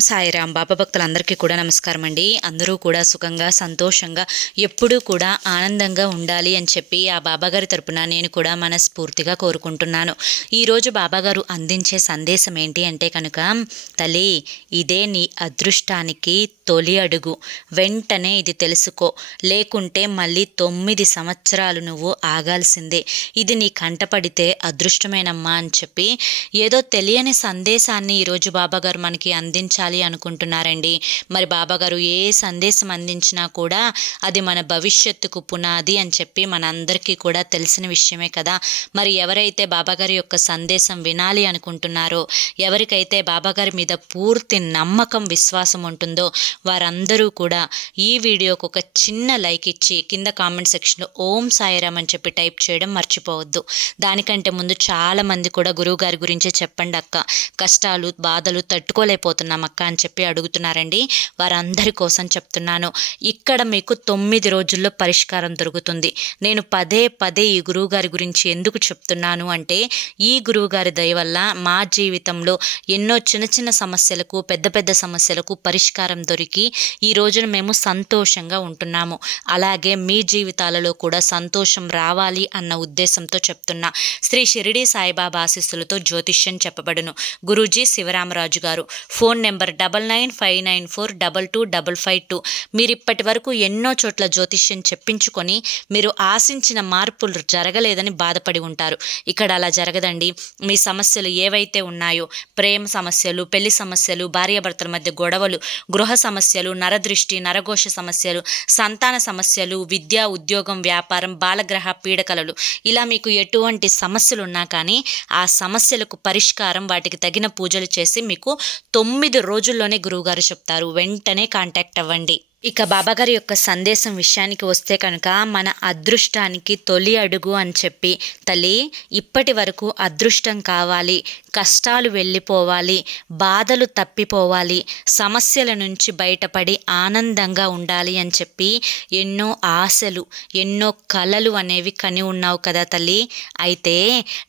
సాయిరాం బాబా భక్తులందరికీ కూడా నమస్కారం అండి. అందరూ కూడా సుఖంగా సంతోషంగా ఎప్పుడూ కూడా ఆనందంగా ఉండాలి అని చెప్పి ఆ బాబాగారి తరపున నేను కూడా మనస్ఫూర్తిగా కోరుకుంటున్నాను. ఈరోజు బాబాగారు అందించే సందేశం ఏంటి అంటే కనుక తల్లి ఇదే నీ అదృష్టానికి తొలి అడుగు. వెంటనే ఇది తెలుసుకో. లేకుంటే మళ్ళీ తొమ్మిది సంవత్సరాలు నువ్వు ఆగాల్సిందే. ఇది నీ కంటపడితే అదృష్టమేనమ్మా అని చెప్పి ఏదో తెలియని సందేశాన్ని ఈరోజు బాబాగారు మనకి అందించాలి అనుకుంటున్నారండి. మరి బాబాగారు ఏ సందేశం అందించినా కూడా అది మన భవిష్యత్తుకు పునాది అని చెప్పి మనందరికీ కూడా తెలిసిన విషయమే కదా. మరి ఎవరైతే బాబాగారి యొక్క సందేశం వినాలి అనుకుంటున్నారో ఎవరికైతే బాబాగారి మీద పూర్తి నమ్మకం విశ్వాసం ఉంటుందో వారందరూ కూడా ఈ వీడియోకి ఒక చిన్న లైక్ ఇచ్చి కింద కామెంట్ సెక్షన్లో ఓం సాయిరామ్ అని చెప్పి టైప్ చేయడం మర్చిపోవద్దు. దానికంటే ముందు చాలామంది కూడా గురువుగారి గురించే చెప్పండి అక్క. కష్టాలు బాధలు తట్టుకోలేకపోతున్నాం అక్క. అని చెప్పి అడుగుతున్నారండి. వారందరి కోసం చెప్తున్నాను. ఇక్కడ మీకు తొమ్మిది రోజుల్లో పరిష్కారం దొరుకుతుంది. నేను పదే పదే ఈ గురువు గారి గురించి ఎందుకు చెప్తున్నాను అంటే ఈ గురువు గారి దయ వల్ల మా జీవితంలో ఎన్నో చిన్న చిన్న సమస్యలకు పెద్ద పెద్ద సమస్యలకు పరిష్కారం దొరికి ఈ రోజున మేము సంతోషంగా ఉంటున్నాము. అలాగే మీ జీవితాలలో కూడా సంతోషం రావాలి అన్న ఉద్దేశంతో చెప్తున్నా. శ్రీ షిరిడి సాయిబాబా ఆశీస్సులతో జ్యోతిష్యం చెప్పబడును. గురూజీ శివరామరాజు గారు phone number double nine five nine four double two double five two. మీరు ఇప్పటి వరకు ఎన్నో చోట్ల జ్యోతిష్యం చెప్పించుకొని మీరు ఆశించిన మార్పులు జరగలేదని బాధపడి ఉంటారు. ఇక్కడ అలా జరగదండి. మీ సమస్యలు ఏవైతే ఉన్నాయో ప్రేమ సమస్యలు పెళ్ళి సమస్యలు భార్యాభర్తల మధ్య గొడవలు గృహ సమస్యలు నరదృష్టి నరఘోష సమస్యలు సంతాన సమస్యలు విద్య ఉద్యోగం వ్యాపారం బాలగ్రహ పీడకలలు ఇలా మీకు ఎటువంటి సమస్యలు ఉన్నా కానీ ఆ సమస్యలకు పరిష్కారం వాటికి తగిన పూజలు చేసి మీకు తొమ్మిది రోజులు రోజుల్లోనే గురువుగారు చెప్తారు వెంటనే కాంటాక్ట్ అవ్వండి. ఇక బాబాగారి యొక్క సందేశం విషయానికి వస్తే కనుక మన అదృష్టానికి తొలి అడుగు అని చెప్పి తల్లి ఇప్పటి వరకు అదృష్టం కావాలి కష్టాలు వెళ్ళిపోవాలి బాధలు తప్పిపోవాలి సమస్యల నుంచి బయటపడి ఆనందంగా ఉండాలి అని చెప్పి ఎన్నో ఆశలు ఎన్నో కలలు అనేవి కని ఉన్నావు కదా తల్లి. అయితే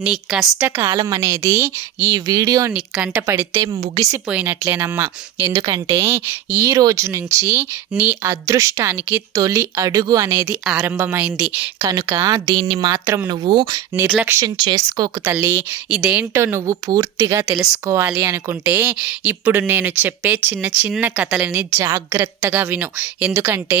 నీ కష్టకాలం అనేది ఈ వీడియో నీ కంటపడితే ముగిసిపోయినట్లేనమ్మా. ఎందుకంటే ఈ రోజు నుంచి నీ అదృష్టానికి తొలి అడుగు అనేది ఆరంభమైంది. కనుక దీన్ని మాత్రం నువ్వు నిర్లక్ష్యం చేసుకోకు తల్లి. ఇదేంటో నువ్వు పూర్తిగా తెలుసుకోవాలి అనుకుంటే ఇప్పుడు నేను చెప్పే చిన్న చిన్న కథలని జాగ్రత్తగా విను. ఎందుకంటే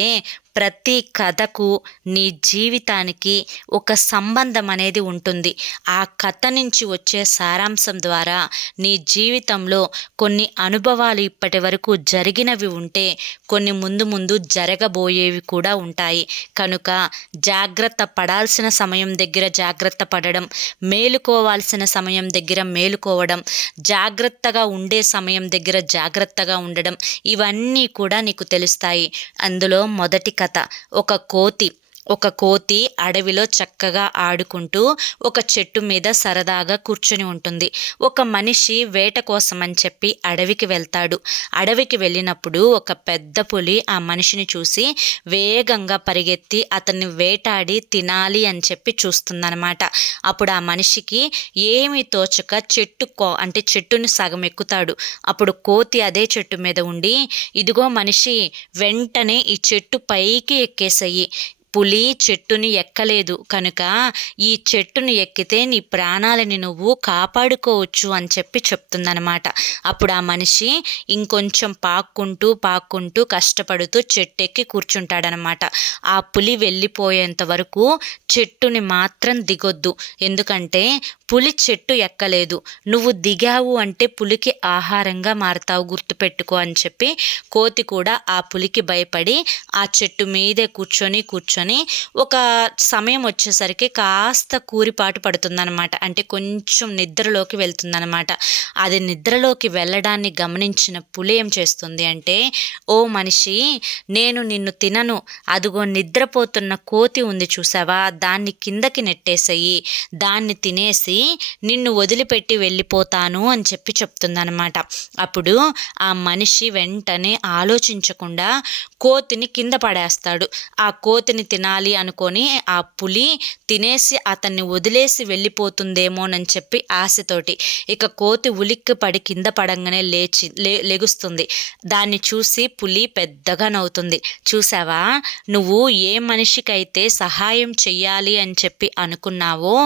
ప్రతి కథకు నీ జీవితానికి ఒక సంబంధం అనేది ఉంటుంది. ఆ కథ నుంచి వచ్చే సారాంశం ద్వారా నీ జీవితంలో కొన్ని అనుభవాలు ఇప్పటి వరకు జరిగినవి ఉంటే కొన్ని ముందు ముందు జరగబోయేవి కూడా ఉంటాయి. కనుక జాగ్రత్త పడాల్సిన సమయం దగ్గర జాగ్రత్త పడడం మేలుకోవాల్సిన సమయం దగ్గర మేలుకోవడం జాగ్రత్తగా ఉండే సమయం దగ్గర జాగ్రత్తగా ఉండడం ఇవన్నీ కూడా నీకు తెలుస్తాయి. అందులో మొదటి కథ కథ ఒక కోతి ఒక కోతి అడవిలో చక్కగా ఆడుకుంటూ ఒక చెట్టు మీద సరదాగా కూర్చొని ఉంటుంది. ఒక మనిషి వేట కోసం అని చెప్పి అడవికి వెళ్తాడు. అడవికి వెళ్ళినప్పుడు ఒక పెద్ద పులి ఆ మనిషిని చూసి వేగంగా పరిగెత్తి అతన్ని వేటాడి తినాలి అని చెప్పి చూస్తుందనమాట అప్పుడు ఆ మనిషికి ఏమి తోచక చెట్టు కో అంటే చెట్టుని సగం ఎక్కుతాడు. అప్పుడు కోతి అదే చెట్టు మీద ఉండి ఇదిగో మనిషి వెంటనే ఈ చెట్టు పైకి ఎక్కేసాయి. పులి చెట్టుని ఎక్కలేదు. కనుక ఈ చెట్టుని ఎక్కితే నీ ప్రాణాలని నువ్వు కాపాడుకోవచ్చు అని చెప్పి చెప్తుందనమాట అప్పుడు ఆ మనిషి ఇంకొంచెం పాక్కుంటూ పాక్కుంటూ కష్టపడుతూ చెట్టు ఎక్కి కూర్చుంటాడనమాట ఆ పులి వెళ్ళిపోయేంత వరకు చెట్టుని మాత్రం దిగొద్దు. ఎందుకంటే పులి చెట్టు ఎక్కలేదు. నువ్వు దిగావు అంటే పులికి ఆహారంగా మారతావు గుర్తుపెట్టుకో అని చెప్పి కోతి కూడా ఆ పులికి భయపడి ఆ చెట్టు మీదే కూర్చొని కూర్చొని ఒక సమయం వచ్చేసరికి కాస్త కూరిపాటు పడుతుందన్నమాట. అంటే కొంచెం నిద్రలోకి వెళ్తుందన్నమాట. అది నిద్రలోకి వెళ్ళడాన్ని గమనించిన పులి ఏం చేస్తుంది అంటే ఓ మనిషి నేను నిన్ను తినను. అదిగో నిద్రపోతున్న కోతి ఉంది చూసావా? దాన్ని కిందకి నెట్టేసేయి. దాన్ని తినేసి చేసి నిన్ను వదిలిపెట్టి వెళ్ళిపోతాను అని చెప్పి చెప్తుందనమాట అప్పుడు ఆ మనిషి వెంటనే ఆలోచించకుండా కోతిని కింద పడేస్తాడు. ఆ కోతిని తినాలి అనుకొని ఆ పులి తినేసి అతన్ని వదిలేసి వెళ్ళిపోతుందేమోనని చెప్పి ఆశతోటి ఇక కోతి ఉలిక్కి పడి కింద పడంగానే లేచి లే లెగుస్తుంది. దాన్ని చూసి పులి పెద్దగా నవ్వుతుంది. చూసావా? నువ్వు ఏ మనిషికైతే సహాయం చెయ్యాలి అని చెప్పి అనుకున్నావో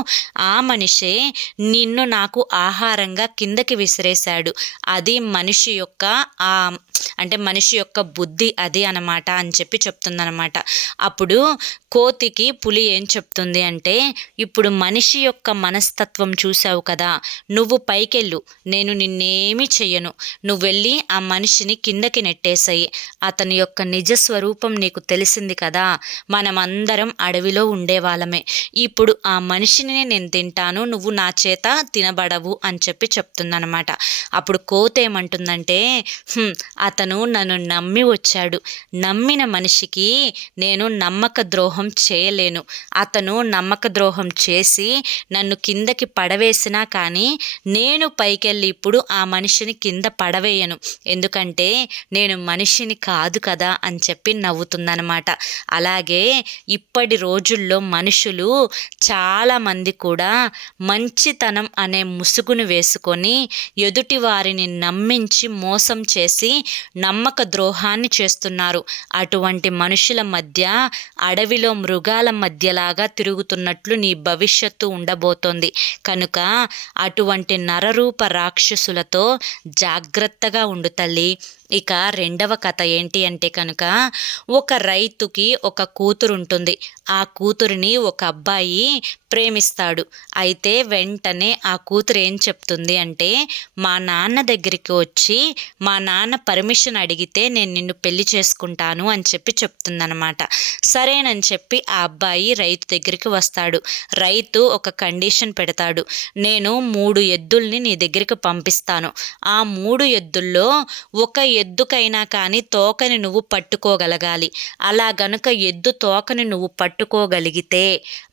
ఆ మనిషే నిన్ను నాకు ఆహారంగా కిందకి విసిరేశాడు. అది మనిషి యొక్క ఆ అంటే మనిషి యొక్క బుద్ధి అది అనమాట అని చెప్పి చెప్తుందనమాట అప్పుడు కోతికి పులి ఏం చెప్తుంది అంటే ఇప్పుడు మనిషి యొక్క మనస్తత్వం చూసావు కదా నువ్వు పైకెళ్ళు నేను నిన్నేమీ చెయ్యను. నువ్వు వెళ్ళి ఆ మనిషిని కిందకి నెట్టేసాయి. అతని యొక్క నిజ స్వరూపం నీకు తెలిసింది కదా మనమందరం అడవిలో ఉండేవాళ్ళమే. ఇప్పుడు ఆ మనిషిని నేను తింటాను నువ్వు నా చేత తినబడవు అని చెప్పి చెప్తుందనమాట అప్పుడు కోత ఏమంటుందంటే అతను నన్ను నమ్మి వచ్చాడు. నమ్మిన మనిషికి నేను నమ్మక ద్రోహం చేయలేను. అతను నమ్మక ద్రోహం చేసి నన్ను కిందకి పడవేసినా కానీ నేను పైకెళ్ళి ఇప్పుడు ఆ మనిషిని కింద పడవేయను. ఎందుకంటే నేను మనిషిని కాదు కదా అని చెప్పి నవ్వుతుందనమాట అలాగే ఇప్పటి రోజుల్లో మనుషులు చాలామంది కూడా మంచితనం అనే ముసుగును వేసుకొని ఎదుటి వారిని నమ్మించి మోసం చేసి నమ్మక ద్రోహాన్ని చేస్తున్నారు. అటువంటి మనుషుల మధ్య అడవిలో మృగాల మధ్యలాగా తిరుగుతున్నట్లు నీ భవిష్యత్తు ఉండబోతోంది. కనుక అటువంటి నరరూప రాక్షసులతో జాగ్రత్తగా ఉండు తల్లి. ఇక రెండవ కథ ఏంటి అంటే కనుక ఒక రైతుకి ఒక కూతురు ఉంటుంది ఆ కూతురిని ఒక అబ్బాయి ప్రేమిస్తాడు. అయితే వెంటనే ఆ కూతురు ఏం చెప్తుంది అంటే మా నాన్న దగ్గరికి వచ్చి మా నాన్న పర్మిషన్ అడిగితే నేను నిన్ను పెళ్ళి చేసుకుంటాను అని చెప్పి చెప్తుందనమాట సరేనని చెప్పి ఆ అబ్బాయి రైతు దగ్గరికి వస్తాడు. రైతు ఒక కండిషన్ పెడతాడు. నేను మూడు ఎద్దుల్ని నీ దగ్గరికి పంపిస్తాను. ఆ మూడు ఎద్దుల్లో ఒక ఎద్దుకైనా కానీ తోకని నువ్వు పట్టుకోగలగాలి. అలా గనుక ఎద్దు తోకని నువ్వు పట్టుకోగలిగితే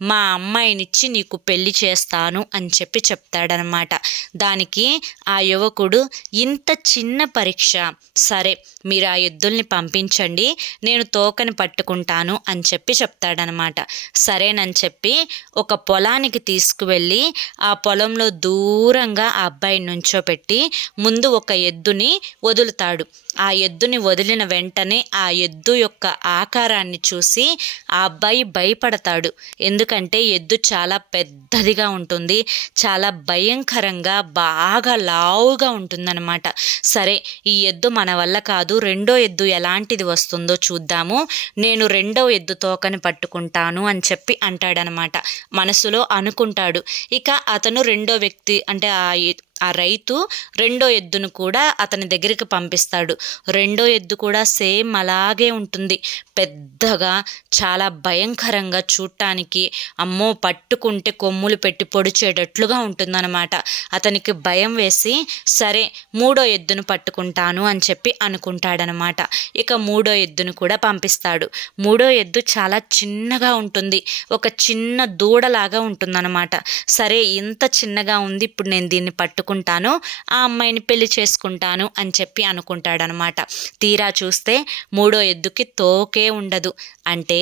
మా అమ్మాయినిచ్చి నీకు పెళ్ళి చేస్తాను అని చెప్పి చెప్తాడనమాట. దానికి ఆ యువకుడు ఇంత చిన్న పరీక్ష. సరే మీరు ఆ ఎద్దుల్ని పంపించండి నేను తోకని పట్టుకుంటాను అని చెప్పి చెప్తాడనమాట. సరేనని చెప్పి ఒక పొలానికి తీసుకువెళ్ళి ఆ పొలంలో దూరంగా ఆ అబ్బాయి నుంచోపెట్టి ముందు ఒక ఎద్దుని వదులుతాడు. ఆ ఎద్దుని వదిలిన వెంటనే ఆ ఎద్దు యొక్క ఆకారాన్ని చూసి ఆ అబ్బాయి భయపడతాడు. ఎందుకంటే ఎద్దు చాలా పెద్దదిగా ఉంటుంది. చాలా భయంకరంగా బాగా లావుగా ఉంటుందన్నమాట. సరే ఈ ఎద్దు మన వల్ల కాదు. రెండో ఎద్దు ఎలాంటిది వస్తుందో చూద్దాము. నేను రెండో ఎద్దు తోకని పట్టుకుంటాను అని చెప్పి అంటాడనమాట మనసులో అనుకుంటాడు. ఇక అతను రెండో వ్యక్తి అంటే ఆ ఆ రైతు రెండో ఎద్దును కూడా అతని దగ్గరికి పంపిస్తాడు. రెండో ఎద్దు కూడా సేమ్ అలాగే ఉంటుంది. పెద్దగా చాలా భయంకరంగా చూడటానికి అమ్మో పట్టుకుంటే కొమ్ములు పెట్టి పొడిచేటట్లుగా ఉంటుందన్నమాట. అతనికి భయం వేసి సరే మూడో ఎద్దును పట్టుకుంటాను అని చెప్పి అనుకుంటాడనమాట ఇక మూడో ఎద్దును కూడా పంపిస్తాడు. మూడో ఎద్దు చాలా చిన్నగా ఉంటుంది. ఒక చిన్న దూడలాగా ఉంటుందన్నమాట. సరే ఇంత చిన్నగా ఉంది ఇప్పుడు నేను దీన్ని పట్టుకు చేసుకుంటాను ఆ అమ్మాయిని పెళ్ళి చేసుకుంటాను అని చెప్పి అనుకుంటాడనమాట. తీరా చూస్తే మూడో ఎద్దుకి తోకే ఉండదు. అంటే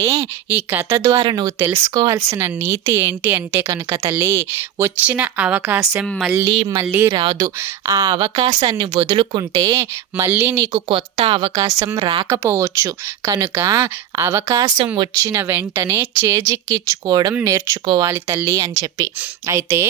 ఈ కథ ద్వారా నువ్వు తెలుసుకోవాల్సిన నీతి ఏంటి అంటే కనుక తల్లి వచ్చిన అవకాశం మళ్ళీ మళ్ళీ రాదు. ఆ అవకాశాన్ని వదులుకుంటే మళ్ళీ నీకు కొత్త అవకాశం రాకపోవచ్చు. కనుక అవకాశం వచ్చిన వెంటనే చేజిక్కించుకోవడం నేర్చుకోవాలి తల్లి అని చెప్పి. అయితే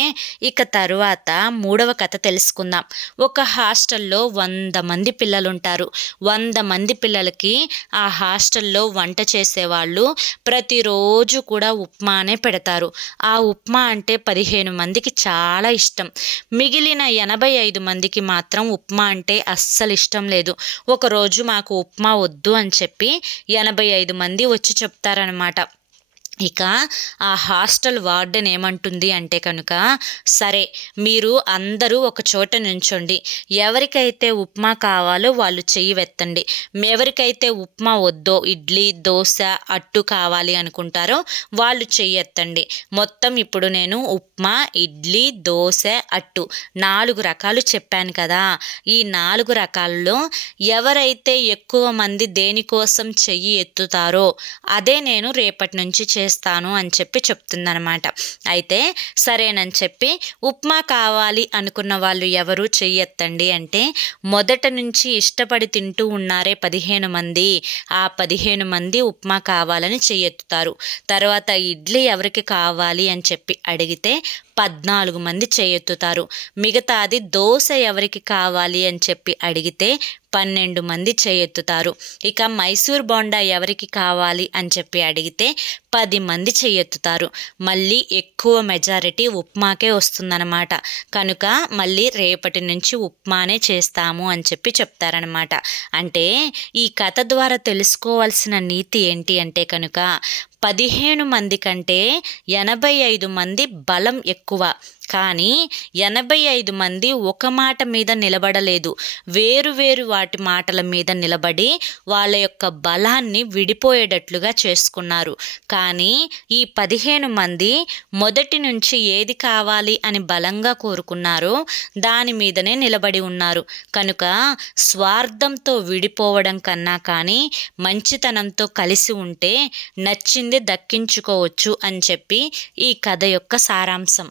ఇక తరువాత మూడవ కథ కథ తెలుసుకుందాం. ఒక హాస్టల్లో వంద మంది పిల్లలు ఉంటారు వంద మంది పిల్లలకి ఆ హాస్టల్లో వంట చేసేవాళ్ళు ప్రతిరోజు కూడా ఉప్మానే పెడతారు. ఆ ఉప్మా అంటే పదిహేను మందికి చాలా ఇష్టం. మిగిలిన ఎనభై ఐదు మందికి మాత్రం ఉప్మా అంటే అస్సలు ఇష్టం లేదు. ఒకరోజు మాకు ఉప్మా వద్దు అని చెప్పి ఎనభై ఐదు మంది వచ్చి చెప్తారనమాట ఇక ఆ హాస్టల్ వార్డెన్ ఏమంటుంది అంటే కనుక సరే మీరు అందరూ ఒక చోట నుంచోండి. ఎవరికైతే ఉప్మా కావాలో వాళ్ళు చెయ్యి వెత్తండి. ఎవరికైతే ఉప్మా వద్దో ఇడ్లీ దోశ అట్టు కావాలి అనుకుంటారో వాళ్ళు చెయ్యి ఎత్తండి. మొత్తం ఇప్పుడు నేను ఉప్మా ఇడ్లీ దోశ అట్టు నాలుగు రకాలు చెప్పాను కదా. ఈ నాలుగు రకాల్లో ఎవరైతే ఎక్కువ మంది దేనికోసం చెయ్యి ఎత్తుతారో అదే నేను రేపటి నుంచి చే చేస్తాను అని చెప్పి చెప్తుందనమాట అయితే సరేనని చెప్పి ఉప్మా కావాలి అనుకున్న వాళ్ళు ఎవరు చెయ్యొత్తండి అంటే మొదట నుంచి ఇష్టపడి తింటూ ఉన్నారే పదిహేను మంది. ఆ పదిహేను మంది ఉప్మా కావాలని చెయ్యెత్తుతారు. తర్వాత ఇడ్లీ ఎవరికి కావాలి అని చెప్పి అడిగితే పద్నాలుగు మంది చేయెత్తుతారు. మిగతాది దోశ ఎవరికి కావాలి అని చెప్పి అడిగితే పన్నెండు మంది చేయెత్తుతారు. ఇక మైసూర్ బోండా ఎవరికి కావాలి అని చెప్పి అడిగితే పది మంది చేయెత్తుతారు. మళ్ళీ ఎక్కువ మెజారిటీ ఉప్మాకే వస్తుందన్నమాట. కనుక మళ్ళీ రేపటి నుంచి ఉప్మానే చేస్తాము అని చెప్పి చెప్తారనమాట అంటే ఈ కథ ద్వారా తెలుసుకోవాల్సిన నీతి ఏంటి అంటే కనుక పదిహేను మంది కంటే ఎనభై ఐదు మంది బలం ఎక్కువ. కానీ ఎనభై ఐదు మంది ఒక మాట మీద నిలబడలేదు. వేరు వేరు వాటి మాటల మీద నిలబడి వాళ్ళ యొక్క బలాన్ని విడిపోయేటట్లుగా చేసుకున్నారు. కానీ ఈ పదిహేను మంది మొదటి నుంచి ఏది కావాలి అని బలంగా కోరుకున్నారో దాని మీదనే నిలబడి ఉన్నారు. కనుక స్వార్థంతో విడిపోవడం కన్నా కానీ మంచితనంతో కలిసి ఉంటే నచ్చింది దక్కించుకోవచ్చు అని చెప్పి ఈ కథ యొక్క సారాంశం.